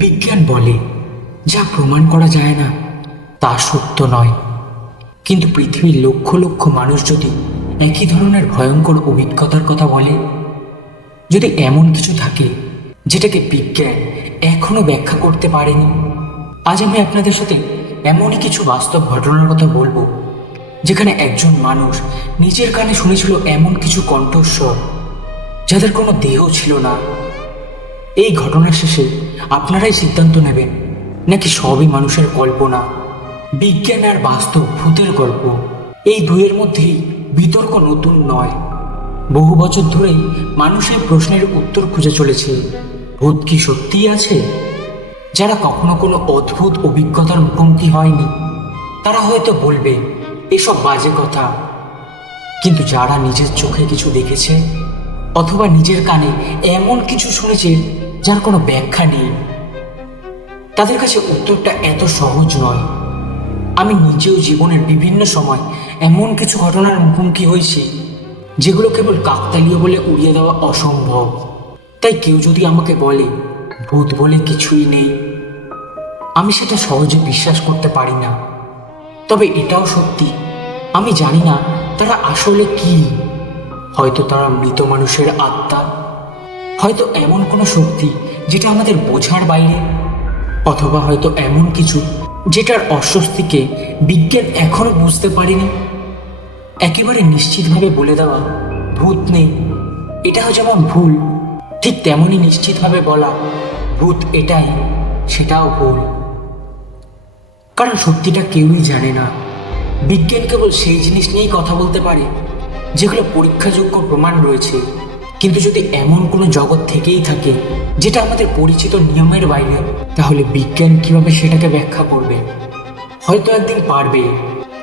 বিজ্ঞান বলে যা প্রমাণ করা যায় না তা সত্য নয়। কিন্তু পৃথিবীর লক্ষ লক্ষ মানুষ যদি একই ধরনের ভয়ঙ্কর অভিজ্ঞতার কথা বলে, যদি এমন কিছু থাকে যেটাকে বিজ্ঞান এখনো ব্যাখ্যা করতে পারেনি, আজ আমি আপনাদের সাথে এমনই কিছু বাস্তব ঘটনার কথা বলবো, যেখানে একজন মানুষ নিজের কানে শুনেছিল এমন কিছু কণ্ঠস্বর যাদের কোনো দেহ ছিল না। এই ঘটনার শেষে আপনারাই সিদ্ধান্ত নেবেন নাকি সবই মানুষের কল্পনা। বিজ্ঞান আর বাস্তব ভূতের গল্প, এই দুইয়ের মধ্যেই বিতর্ক নতুন নয়। বহু বছর ধরেই মানুষ এই প্রশ্নের উত্তর খুঁজে চলেছে, ভূত কি সত্যিই আছে? যারা কখনো কোনো অদ্ভুত অভিজ্ঞতার মুখোমুখি হয়নি তারা হয়তো বলবে এসব বাজে কথা, কিন্তু যারা নিজের চোখে কিছু দেখেছে অথবা নিজের কানে এমন কিছু শুনেছে যার কোনো ব্যাখ্যা নেই, তাদের কাছে উত্তরটা এত সহজ নয়। আমি নিজেও জীবনের বিভিন্ন সময় এমন কিছু ঘটনার মুখোমুখি হয়েছি যেগুলো কেবল কাকতালীয় বলে উড়িয়ে দেওয়া অসম্ভব। তাই কেউ যদি আমাকে বলে ভূত বলে কিছুই নেই, আমি সেটা সহজে বিশ্বাস করতে পারি না। তবে এটাও সত্যি, আমি জানি না তারা আসলে কি। হয়তো তারা মৃত মানুষের আত্মা, হয়তো এমন কোনো শক্তি যেটা আমাদের বোঝার বাইরে, অথবা হয়তো এমন কিছু যেটার অস্বস্তিকে বিজ্ঞান এখনো বুঝতে পারেনি। একেবারে নিশ্চিতভাবে বলে দেওয়া ভূত নেই এটাও যেমন ভুল, ঠিক তেমনই নিশ্চিতভাবে বলা ভূত এটাই সেটাও ভুল। কারণ সত্যিটা কেউই জানে না। বিজ্ঞান কেবল সেই জিনিস নিয়েই কথা বলতে পারে যেগুলো পরীক্ষাযোগ্য প্রমাণ রয়েছে। কিন্তু যদি এমন কোনো জগৎ থেকেই থাকে যেটা আমাদের পরিচিত নিয়মের বাইরে, তাহলে বিজ্ঞান কিভাবে সেটাকে ব্যাখ্যা করবে? হয়তো একদিন পারবে,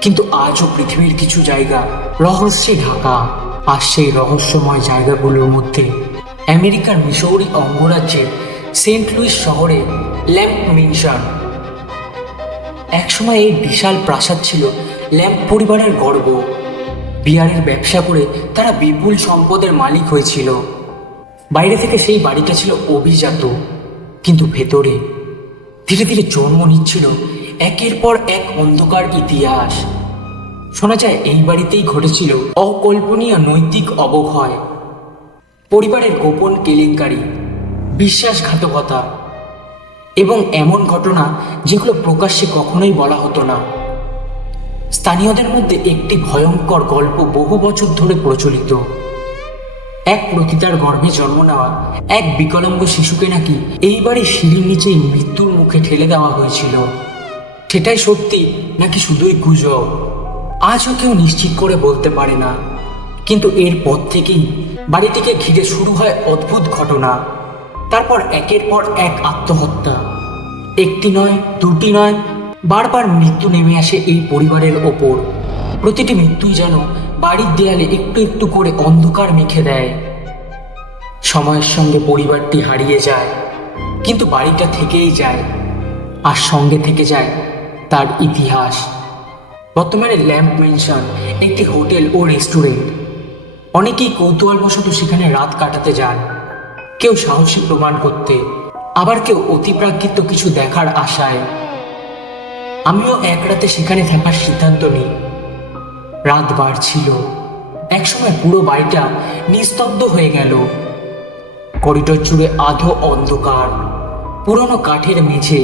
কিন্তু আজও পৃথিবীর কিছু জায়গা রহস্যে ঢাকা। আর সেই রহস্যময় জায়গাগুলোর মধ্যে আমেরিকার মিসৌরি অঙ্গরাজ্যের সেন্ট লুইস শহরে ল্যাম্প ম্যানশন। একসময় এই বিশাল প্রাসাদ ছিল ল্যাম্প পরিবারের গর্ব। বিয়ারের ব্যবসা করে তারা বিপুল সম্পদের মালিক হয়েছিল। বাইরে থেকে সেই বাড়িটা ছিল অভিজাত, কিন্তু ভেতরে ধীরে ধীরে জন্ম নিচ্ছিল একের পর এক অন্ধকার ইতিহাস। শোনা যায় এই বাড়িতেই ঘটেছিল অকল্পনীয় নৈতিক অবক্ষয়, পরিবারের গোপন কেলেঙ্কারি, বিশ্বাসঘাতকতা এবং এমন ঘটনা যেগুলো প্রকাশ্যে কখনোই বলা হতো না। স্থানীয়দের মধ্যে একটি ভয়ঙ্কর গল্প বহু বছর ধরে প্রচলিত। এক পতিতার গর্ভে জন্ম নেওয়া এক বিকলাঙ্গ শিশুকে নাকি এই বাড়ির সিঁড়ির নিচেই মৃত্যুর মুখে ঠেলে দেওয়া হয়েছিল। সেটাই সত্যি নাকি শুধুই গুজব, আজও কেউ নিশ্চিত করে বলতে পারে না। কিন্তু এরপর থেকেই বাড়িটিকে ঘিরে শুরু হয় অদ্ভুত ঘটনা। তারপর একের পর এক আত্মহত্যা, একটি নয় দুটি নয়, বারবার মৃত্যু নেমে আসে এই পরিবারের ওপর। প্রতিটি মৃত্যুই যেন বাড়ির দেয়ালে একটু একটু করে অন্ধকার মেখে দেয়। সময়ের সঙ্গে পরিবারটি হারিয়ে যায়, কিন্তু বাড়িটা থেকেই যায়, আর সঙ্গে থেকে যায় তার ইতিহাস। বর্তমানে ল্যাম্প ম্যানশন একটি হোটেল ও রেস্টুরেন্ট। অনেকেই কৌতূহলবশত সেখানে রাত কাটাতে যান, কেউ সাহসী প্রমাণ করতে, আবার কেউ অতিপ্রাকৃত কিছু দেখার আশায়। আমিও এক রাতে সেখানে থাকার সিদ্ধান্ত নিই। রাত বাড়ছিল, একসময় পুরো বাড়িটা নিস্তব্ধ হয়ে গেল। করিডোর জুড়ে আধো অন্ধকার, পুরনো কাঠের মেঝে,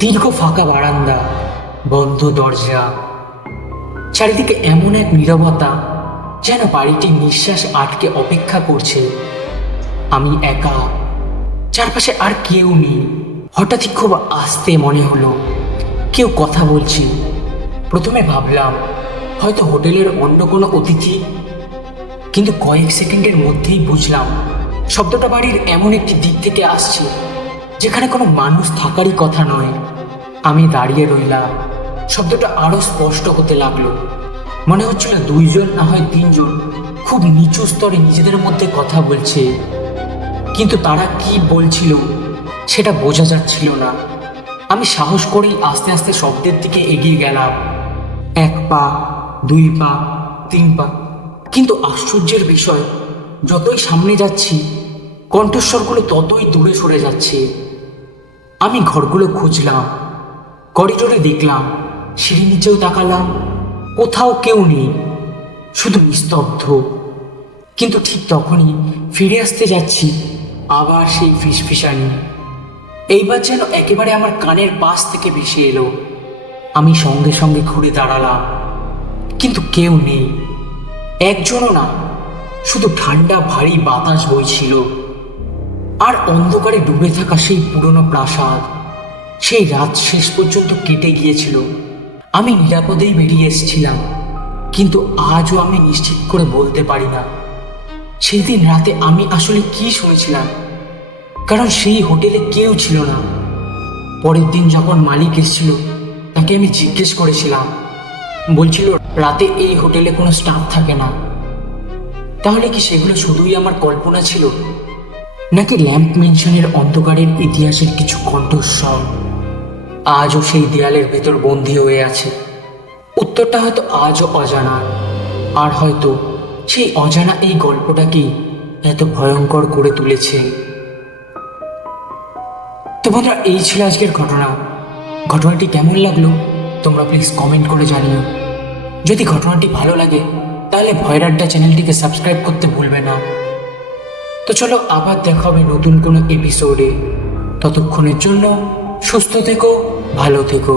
দীর্ঘ ফাঁকা বারান্দা, বন্ধ দরজা। চারিদিকে এমন এক নীরবতা যেন বাড়িটি নিঃশ্বাস আটকে অপেক্ষা করছে। আমি একা, চারপাশে আর কেউ নেই। হঠাৎই খুব আস্তে মনে হলো কেউ কথা বলছি। প্রথমে ভাবলাম হয়তো হোটেলের অন্য কোনো অতিথি, কিন্তু কয়েক সেকেন্ডের মধ্যেই বুঝলাম শব্দটা বাড়ির এমন একটি দিক থেকে আসছে যেখানে কোনো মানুষ থাকারই কথা নয়। আমি দাঁড়িয়ে রইলাম। শব্দটা আরো স্পষ্ট হতে লাগলো। মনে হচ্ছিল দুইজন না হয় তিনজন খুব নিচু স্তরে নিজেদের মধ্যে কথা বলছে, কিন্তু তারা কি বলছিল সেটা বোঝা যাচ্ছিল না। আমি সাহস করেই আস্তে আস্তে শব্দের দিকে এগিয়ে গেলাম। 1 পা, 2 পা, 3 পা, কিন্তু আশ্চর্যের বিষয়, যতই সামনে যাচ্ছি কণ্ঠস্বরগুলো ততই দূরে সরে যাচ্ছে। আমি ঘরগুলো খুঁজলাম, করিডোরে দেখলাম, সিঁড়ি নিচেও তাকালাম, কোথাও কেউ নেই, শুধু নিস্তব্ধ। কিন্তু ঠিক তখনই ফিরে আসতে যাচ্ছি আবার সেই ফিসফিসানি। এইবার যেন একেবারে আমার কানের পাশ থেকে ভেসে এলো। আমি সঙ্গে সঙ্গে ঘুরে দাঁড়ালাম, কিন্তু কেউ নেই, একজনও না। শুধু ঠান্ডা ভারী বাতাস বইছিল, আর অন্ধকারে ডুবে থাকা সেই পুরনো প্রাসাদ। সেই রাত শেষ পর্যন্ত কেটে গিয়েছিল, আমি নিরাপদেই বেরিয়ে এসেছিলাম। কিন্তু আজও আমি নিশ্চিত করে বলতে পারি না সেই দিন রাতে আমি আসলে কি শুনেছিলাম, কারণ সেই হোটেলে কেউ ছিল না। পরের দিন যখন মালিক এসেছিল, তাকে আমি জিজ্ঞেস করেছিলাম, বলছিল রাতে এই হোটেলে কোনো স্টাফ থাকে না। তাহলে কি সেগুলো শুধুই আমার কল্পনা ছিল, নাকি ল্যাম্প মেনশনের অন্ধকারের ইতিহাসের কিছু কণ্ঠস্বর আজও সেই দেয়ালের ভেতর বন্দী হয়ে আছে? উত্তরটা হয়তো আজও অজানা, আর হয়তো সেই অজানা এই গল্পটাকেই এত ভয়ঙ্কর করে তুলেছে। তো বন্ধুরা, এই ছিল আজকের ঘটনা। ঘটনাটি কেমন লাগলো তোমরা প্লিজ কমেন্ট করে জানিও। যদি ঘটনাটি ভালো লাগে তাহলে ভয়ের আড্ডা চ্যানেলটিকে সাবস্ক্রাইব করতে ভুলবে না। তো চলো, আবার দেখা হবে নতুন কোনো এপিসোডে। ততক্ষণের জন্য সুস্থ থেকো, ভালো থেকো।